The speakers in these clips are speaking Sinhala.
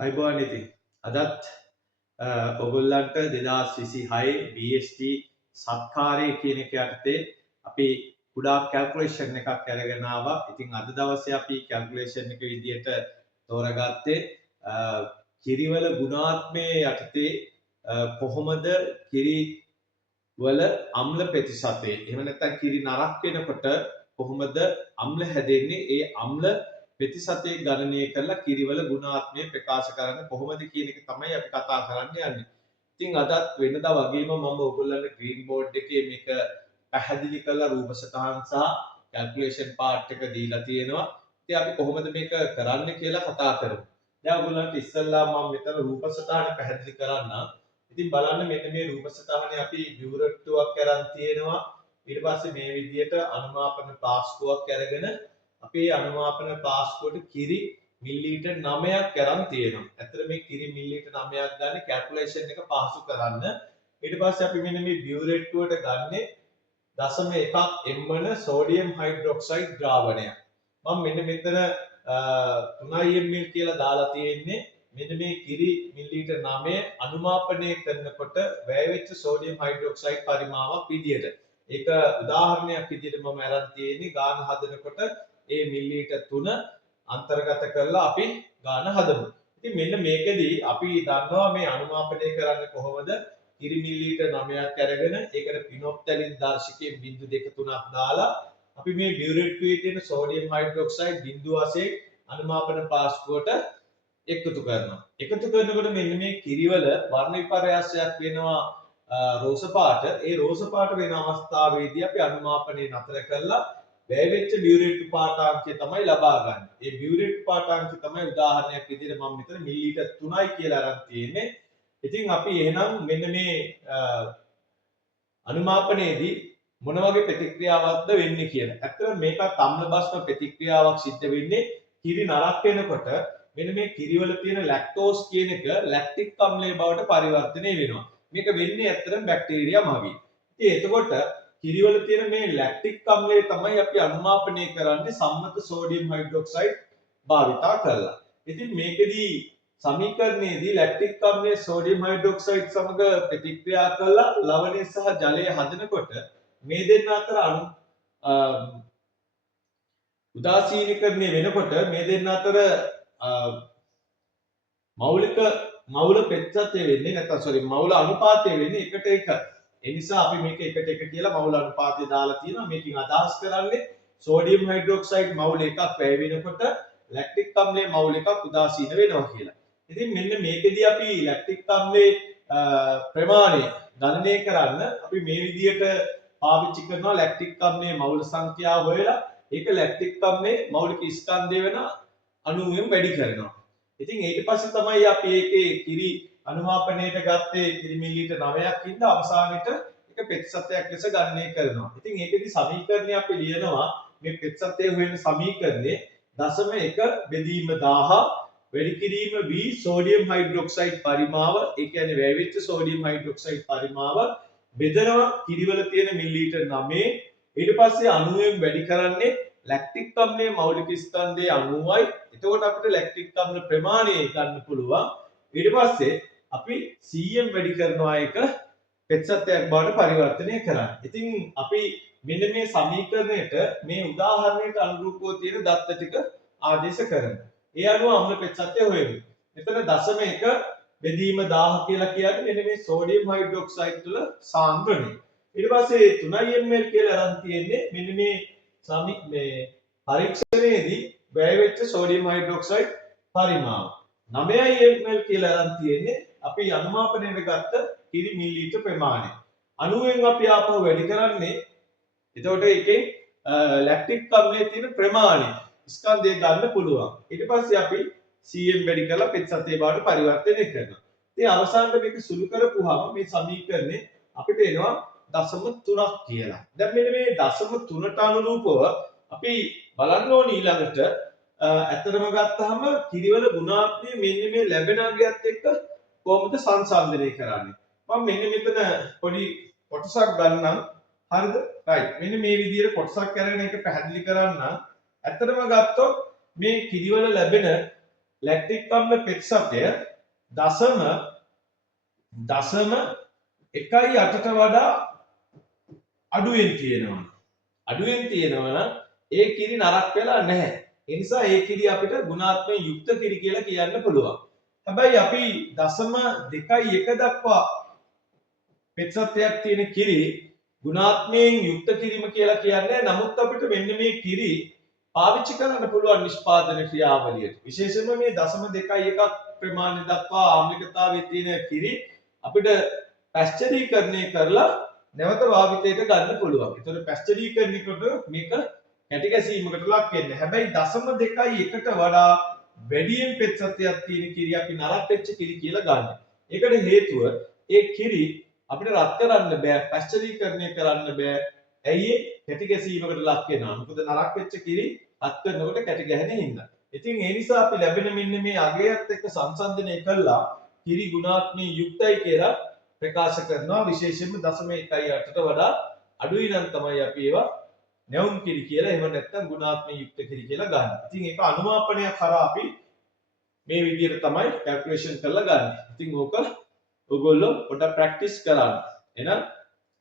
අයිබෝන් ඉතින් අදත් ඔගොල්ලන්ට 2026 BST සත්කාරය කියන එක යටතේ අපි කුඩා කැල්කියුලේෂන් එකක් අරගෙන ආවා. ඉතින් අද දවසේ අපි කැල්කියුලේෂන් එක විදියට තෝරගත්තේ කිරිවල ගුණාත්මයේ යටතේ කොහොමද කිරි වල අම්ල ප්‍රතිශතය එහෙම නැත්නම් කිරි නරක් වෙනකොට කොහොමද අම්ල හැදෙන්නේ ඒ අම්ල ප්‍රතිශතය ගණනය කරලා කිරිවල ගුණාත්මය ප්‍රකාශ කරන්න කොහොමද කියන එක තමයි අපි කතා කරන්න යන්නේ. ඉතින් අදත් වෙනදා වගේම මම ඔයගොල්ලන්ට ග්‍රීන් බෝඩ් එකේ මේක පැහැදිලි කරලා රූප සටහන් සහ කැල්කියුලේෂන් පාර්ට් එක දීලා තියෙනවා. ඉතින් අපි කොහොමද මේක කරන්නේ කියලා කතා කරමු. දැන් ඔයගොල්ලන්ට ඉස්සෙල්ලා මම මෙතන රූප සටහන පැහැදිලි කරන්නම්. ඉතින් බලන්න මෙන්න මේ රූප සටහනේ අපි විවෘතයක් අරන් තියෙනවා. ඊට පස්සේ මේ විදියට අනුමාපන පාස්කුවක් අරගෙන අපේ අනුමාපන පාස්කුවට කිරි මිලිලීටර් 9ක් අරන් තියෙනවා. ඇත්තට මේ කිරි මිලිලීටර් 9ක් ගන්න කැල්කියුලේෂන් එක පහසු කරන්න. ඊට පස්සේ අපි මෙන්න මේ බියුරේට්ටුවට ගන්නේ 0.1 ml සෝඩියම් හයිඩ්‍රොක්සයිඩ් ද්‍රාවණය. මම මෙන්න මෙතන 3 ml කියලා දාලා තියෙන්නේ. මෙන්න මේ කිරි මිලිලීටර් 9 අනුමාපනය කරනකොට වැය වෙච්ච සෝඩියම් හයිඩ්‍රොක්සයිඩ් පරිමාවක් විදියට. ඒක උදාහරණයක් විදියට මම අරන් තියෙන්නේ ගාන හදනකොට ඒ මිලිලීටර් 3 අන්තර්ගත කරලා අපි ගාන හදමු. ඉතින් මෙන්න මේකෙදී අපි දන්නවා මේ අනුමාපනය කරන්නේ කොහොමද? කිරි මිලිලීටර් 9ක් අරගෙන ඒකට පිනොප්තැලින් දර්ශකයෙන් 0.2 3ක් දාලා අපි මේ බියුරේට්ටුවේ තියෙන සෝඩියම් හයිඩ්‍රොක්සයිඩ් බිඳුව වශයෙන් අනුමාපන පාස්කුවට එකතු කරනවා. එකතු කරනකොට මෙන්න මේ කිරිවල වර්ණ විපර්යාසයක් වෙනවා රෝස පාට. ඒ රෝස පාට වෙන අවස්ථාවේදී අපි අනුමාපනය නතර කරලා වැය වෙච්ච බියුරේට්ටු පාඨාංකය තමයි ලබා ගන්න. ඒ බියුරේට්ටු පාඨාංකය තමයි උදාහරණයක් විදිහට මම මෙතන මිලිලීටර් 3යි කියලා අරන් තියෙන්නේ. ඉතින් අපි එහෙනම් මෙන්න මේ අනුමාපනයේදී මොන වගේ ප්‍රතික්‍රියාවක්ද වෙන්නේ කියලා. ඇත්තටම මේකත් අම්ල බස්ම ප්‍රතික්‍රියාවක් සිද්ධ වෙන්නේ කිරි නරක් වෙනකොට මෙන්න මේ කිරිවල තියෙන ලැක්ටෝස් කියන එක ලැක්ටික් අම්ලයේ බවට පරිවර්තනය වෙනවා. මේක වෙන්නේ ඇත්තටම බැක්ටීරියා මගින්. ඉතින් එතකොට කිරිවල තියෙන මේ ලැක්ටික් අම්ලය තමයි අපි අනුමාපනය කරන්නේ සම්මත සෝඩියම් හයිඩ්‍රොක්සයිඩ් භාවිතා කරලා. ඉතින් මේකෙදී සමීකරණයේදී ලැක්ටික් අම්ලයේ සෝඩියම් හයිඩ්‍රොක්සයිඩ් සමග ප්‍රතික්‍රියා කරලා ලවණය සහ ජලය හදනකොට මේ දෙන්න අතර උදාසීනීකරණය වෙනකොට මේ දෙන්න අතර මවුල ප්‍රතිශතය වෙන්නේ නැත්නම් මවුල අනුපාතය වෙන්නේ 1:1. ඒ නිසා අපි මේක 1:1 කියලා මවුල අනුපාතය දාලා තියෙනවා. මේකෙන් අදහස් කරන්නේ සෝඩියම් හයිඩ්‍රොක්සයිඩ් මවුල එකක් වැය වෙනකොට ලැක්ටික් අම්ලයේ මවුල එකක් උදාසීන වෙනවා කියලා. ඉතින් මෙන්න මේකෙදී අපි ලැක්ටික් අම්ලයේ ප්‍රමාණය ගණනය කරන්න අපි මේ විදියට පාවිච්චි කරනවා ලැක්ටික් අම්ලයේ මවුල සංඛ්‍යාව හොයලා ඒක ලැක්ටික් අම්ලයේ මෞලික ස්කන්ධය වෙන අණුවෙන් වැඩි කරනවා. ඉතින් ඊට පස්සේ තමයි අපි ඒකේ කිරි අනුමාපනයට ගත්තේ කිරි මිලිලීටර් 9ක් ඉඳ අවසානෙට ඒක ප්‍රතිශතයක් ලෙස ගණනය කරනවා. ඉතින් ඒකෙදි සමීකරණය අපි ලියනවා මේ ප්‍රතිශතය හොයන සමීකරණේ 0.1 බෙදීම 1000 වැඩි කිරීම v සෝඩියම් හයිඩ්‍රොක්සයිඩ් පරිමාව ඒ කියන්නේ වැය වෙච්ච සෝඩියම් හයිඩ්‍රොක්සයිඩ් පරිමාව බෙදනවා කිරිවල තියෙන මිලිලීටර් 9 ඊට පස්සේ අණුවෙන් වැඩි කරන්නේ ලැක්ටික් අම්ලයේ මෞලික ස්කන්ධයේ 90යි. එතකොට අපිට ලැක්ටික් අම්ල ප්‍රමාණය ගන්න පුළුවන්. ඊට පස්සේ අපි 100න් වැඩි කරනවා එක ප්‍රතිශතයක් බවට පරිවර්තනය කරන්න. ඉතින් අපි මෙන්න මේ සමීකරණයට මේ උදාහරණයට අනුරූපව තියෙන දත්ත ටික ආදේශ කරමු. ඒ අනුව අම්ල ප්‍රතිශතය හොයමු. මෙතන 0.1 බෙදීම 1000 කියලා කියන්නේ මෙන්න මේ සෝඩියම් හයිඩ්‍රොක්සයිඩ් තුළ සාන්ද්‍රණය. ඊට පස්සේ 3 ml කියලා අරන් තියෙන්නේ මෙන්න මේ පරීක්ෂණයේදී වැය වෙච්ච සෝඩියම් හයිඩ්‍රොක්සයිඩ් පරිමාව. 9 ml කියලා අරන් තියෙන්නේ අපි අනුමාපනයට ගත්ත කිරි මිලිලීටර් ප්‍රමාණය. අණුවෙන් අපි ආපහු වැඩි කරන්නේ එතකොට එකෙන් ලැක්ටික් අම්ලයේ තියෙන ප්‍රමාණය ස්කන්ධය ගන්න පුළුවන්. ඊට පස්සේ අපි 100න් වැඩි කරලා ප්‍රතිශතය බවට පරිවර්තනය කරනවා. ඉතින් අවසානට මේක සුළු කරපුවාම මේ සමීකරණේ අපිට එනවා 0.3ක් කියලා. දැන් මෙන්න මේ 0.3ට අනුරූපව අපි බලන්න ඕනේ ඊළඟට ඇත්තටම ගත්තාම කිරිවල ගුණාත්මය මෙන්න මේ ලැබෙන අගයත් එක්ක කොහොමද සංසන්දනය කරන්නේ? මම මෙන්න මෙතන පොඩි කොටසක් ගන්නම්. හරිද? රයිට්. මෙන්න මේ විදිහට කොටසක් අරගෙන ඒක පැහැදිලි කරන්න. ඇත්තටම ගත්තොත් මේ කිරිවල ලැබෙන ලැක්ටික් අම්ල ප්‍රතිශතය දශම 1.8ට වඩා අඩුවෙන් තියෙනවා. අඩුවෙන් තියෙනවා නම් ඒ කිරි නරක් වෙලා නැහැ. ඒ නිසා ඒ කිරි අපිට ගුණාත්මක යුක්ත කිරි කියලා කියන්න පුළුවන්. හැබැයි අපි 0.2 දක්වා ප්‍රතිශතයක් තියෙන කිරි ගුණාත්මයෙන් යුක්ත කිරීම කියලා කියන්නේ. නමුත් අපිට මෙන්න මේ කිරි පාවිච්චි කරන්න පුළුවන් නිෂ්පාදන ක්‍රියාවලියට. විශේෂයෙන්ම මේ 0.1 ප්‍රමාණය දක්වා ආම්ලිකතාවයේ තියෙන කිරි අපිට පැස්චරීකරණය කරලා නැවත භාවිතයට ගන්න පුළුවන්. ඒතකොට පැස්චරීකරණයකට මේක කැටි ගැසීමකට ලක් වෙන්නේ. හැබැයි 0.1ට වඩා වැඩියෙන් ප්‍රතිශතයක් තියෙන කිරි අපි නරක් වෙච්ච කිරි කියලා ගන්න. ඒකට හේතුව ඒ කිරි අපිට රත් කරන්න බෑ, පැස්චරීකරණය කරන්න බෑ. ඇයි කැටි ගැසීමකට ලක් වෙනවා. මොකද නරක් වෙච්ච කිරි රත් කරනකොට කැටි ගැහෙන හින්දා. ඉතින් ඒ නිසා අපි ලැබෙන මෙන්න මේ අගයත් එක්ක සංසන්දනය කළා කිරි ගුණාත්මක යුක්තයි කියලා ප්‍රකාශ කරනවා. විශේෂයෙන්ම 0.1ට වඩා අඩුයි නම් තමයි අපි ඒවා නැවුම් කිරි කියලා එහෙම නැත්නම් ගුණාත්මක යුක්ත කිරි කියලා ගන්න. ඉතින් ඒක අනුමාපනයක් කරා අපි මේ විදිහට තමයි කැල්කියුලේෂන් කරලා ගන්න. ඉතින් ඕක ඔයගොල්ලෝ පොඩ්ඩක් ප්‍රැක්ටිස් කරන්න. එහෙනම්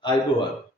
ආයුබෝවන්.